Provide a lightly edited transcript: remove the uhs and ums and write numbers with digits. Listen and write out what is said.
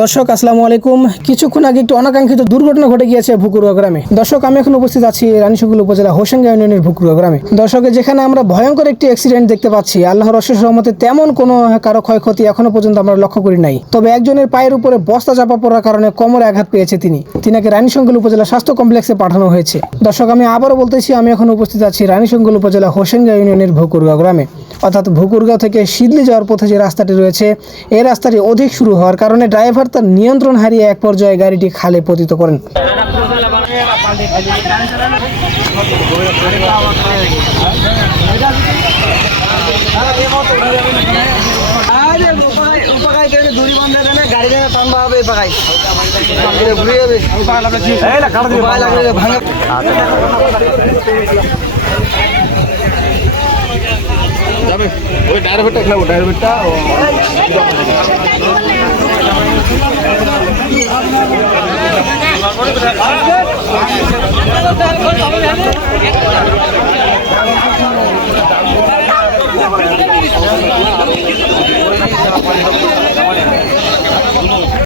দর্শক আসসালামু আলাইকুম। কিছুক্ষণ আগে একটি অনাকাঙ্ক্ষিত দুর্ঘটনা ঘটে গিয়েছে ভুকুরুয়া গ্রামে। দর্শক আমি এখন উপস্থিত আছি রানীশঙ্কল উপজেলা হোসেনগাঁ ইউনিয়নের ভুকুরুয়া গ্রামে। দর্শকের যেখানে আমরা ভয়ঙ্কর একটি অ্যাক্সিডেন্ট দেখতে পাচ্ছি। আল্লাহর অশেষ রহমতে তেমন কোনো কারো ক্ষয়ক্ষতি এখনো পর্যন্ত আমরা লক্ষ্য করি নাই। তবে একজনের পায়ের উপরে বস্তা চাপা পড়ার কারণে কোমরে আঘাত পেয়েছে তিনাকে রানীশঙ্কল উপজেলা স্বাস্থ্য কমপ্লেক্সে পাঠানো হয়েছে। দর্শক আমি আবারও বলতেছি, আমি এখন উপস্থিত আছি রানীশঙ্কল উপজেলা হোসেনগাঁ ইউনিয়নের ভুকুরুয়া গ্রামে। অর্থাৎ ভুকুরগাঁও থেকে সিদলি যাওয়ার পথে যে রাস্তাটি রয়েছে, এই রাস্তাটি অধিক শুরু হওয়ার কারণে ড্রাইভার তার নিয়ন্ত্রণ হারিয়ে এক পর্যায়ে গাড়িটি খালে পতিত করেন। যাবে ওই ড্রাইভারটা খেলাবো, ড্রাইভারটা